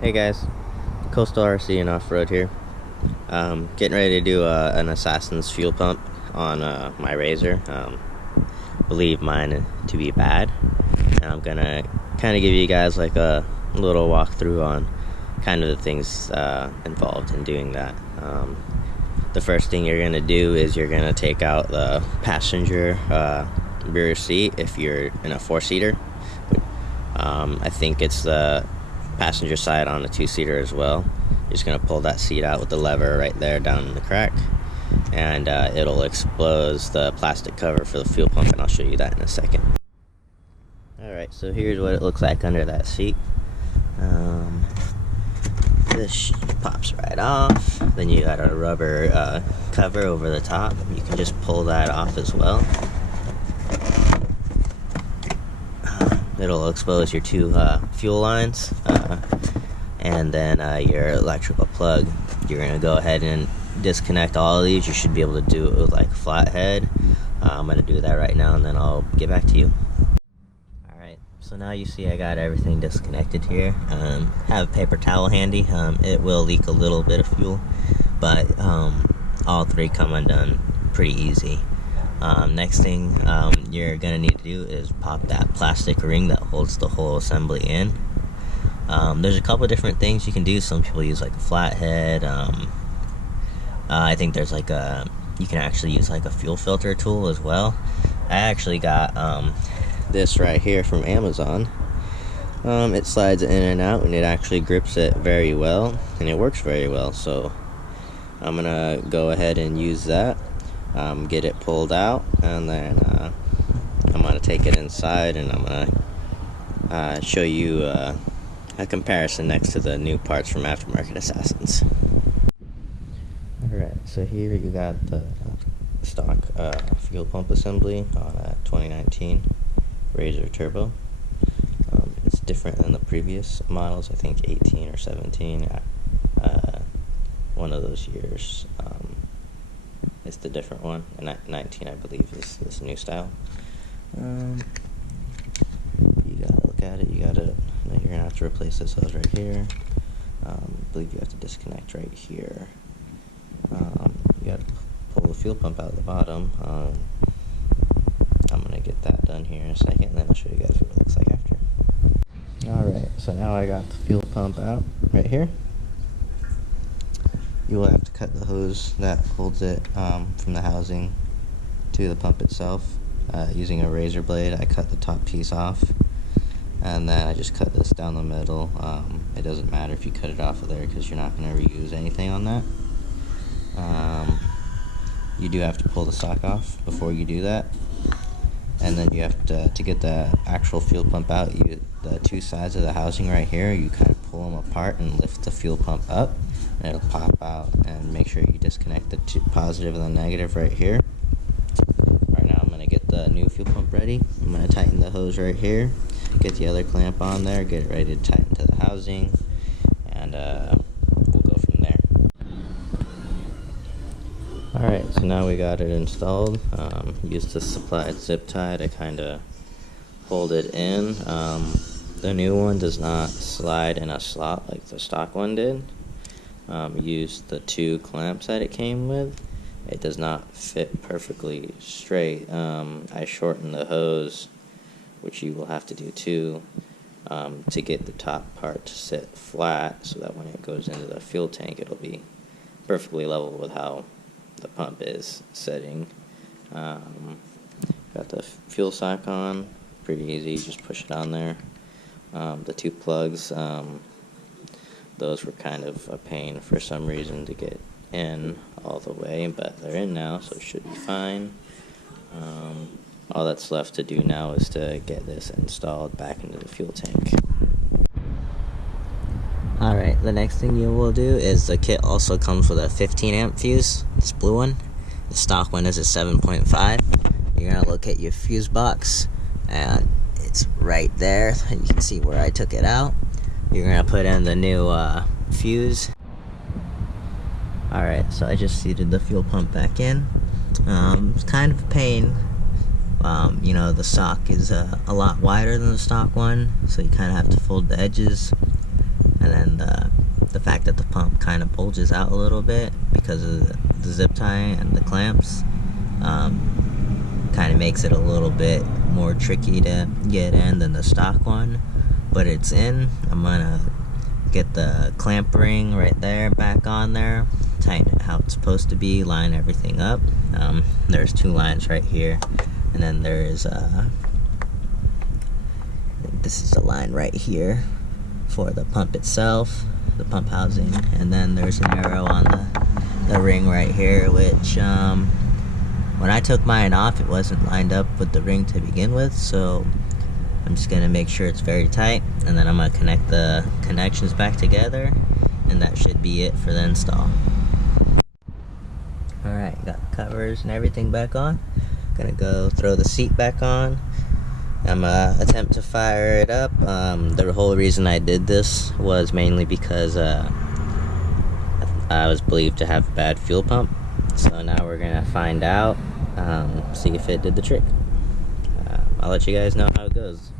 Hey guys, Coastal RC and Off-Road here. Getting ready to do an Assassin's fuel pump on my Razor. Believe mine to be bad. And I'm gonna kind of give you guys like a little walkthrough on kind of the things involved in doing that. The first thing you're gonna do is you're gonna take out the passenger rear seat if you're in a 4-seater. I think it's the passenger side on a 2-seater as well. You're just going to pull that seat out with the lever right there down in the crack, and it'll expose the plastic cover for the fuel pump, and I'll show you that in a second. Alright, so here's what it looks like under that seat. This pops right off. Then you got a rubber cover over the top. You can just pull that off as well. It'll expose your two fuel lines, and then your electrical plug. You're going to go ahead and disconnect all of these. You should be able to do it with like a flathead. I'm going to do that right now, and then I'll get back to you. Alright, so now you see I got everything disconnected here. Have a paper towel handy. It will leak a little bit of fuel, but all three come undone pretty easy. Next thing you're going to need to do is pop that plastic ring that holds the whole assembly in. There's a couple different things you can do. Some people use like a flathead. I think there's like you can actually use like a fuel filter tool as well. I actually got this right here from Amazon. It slides in and out, and it actually grips it very well, and it works very well. So I'm going to go ahead and use that. Get it pulled out, and then I'm going to take it inside, and I'm going to show you a comparison next to the new parts from Aftermarket Assassins. Alright, so here you got the stock fuel pump assembly on a 2019 Razor Turbo. It's different than the previous models, I think 18 or 17, one of those years. It's the different one, and 19 I believe is this new style. You gotta look at it. You're gonna have to replace this hose right here. I believe you have to disconnect right here. You gotta pull the fuel pump out of the bottom. I'm gonna get that done here in a second, and then I'll show you guys what it looks like after. Alright, so now I got the fuel pump out right here. You will have to cut the hose that holds it from the housing to the pump itself using a razor blade. I cut the top piece off, and then I just cut this down the middle. It doesn't matter if you cut it off of there because you're not going to reuse anything on that. You do have to pull the stock off before you do that, and then you have to get the actual fuel pump out. The two sides of the housing right here, you kind of pull them apart and lift the fuel pump up, and it'll pop out. And make sure you disconnect the positive and the negative right here. Right now I'm going to get the new fuel pump ready. I'm going to tighten the hose right here, get the other clamp on there, get it ready to tighten to the housing, and we'll go from there. Alright, so now we got it installed. Used the supplied zip tie to kind of hold it in. The new one does not slide in a slot like the stock one did. Used the two clamps that it came with. It does not fit perfectly straight. I shortened the hose, which you will have to do too, to get the top part to sit flat so that when it goes into the fuel tank it'll be perfectly level with how the pump is setting. Got the fuel sock on, pretty easy, just push it on there. The two plugs, those were kind of a pain for some reason to get in all the way, but they're in now, so it should be fine. All that's left to do now is to get this installed back into the fuel tank. Alright, the next thing you will do is the kit also comes with a 15 amp fuse, this blue one. The stock one is a 7.5. You're going to look at your fuse box, and it's right there. You can see where I took it out. You're going to put in the new fuse. Alright, so I just seated the fuel pump back in. It's kind of a pain. You know, the stock is a lot wider than the stock one, so you kind of have to fold the edges. and then the fact that the pump kind of bulges out a little bit because of the zip tie and the clamps kind of makes it a little bit more tricky to get in than the stock one, but it's in. I'm gonna get the clamp ring right there back on there, tighten it how it's supposed to be, line everything up. There's 2 lines right here, and then there's I think this is the line right here for the pump itself, the pump housing, and then there's an arrow on the ring right here, which when I took mine off, it wasn't lined up with the ring to begin with, so I'm just going to make sure it's very tight, and then I'm going to connect the connections back together, and that should be it for the install. Alright, got the covers and everything back on. Gonna go throw the seat back on. I'm gonna attempt to fire it up. The whole reason I did this was mainly because I was believed to have a bad fuel pump. So now we're gonna find out, see if it did the trick. I'll let you guys know how it goes.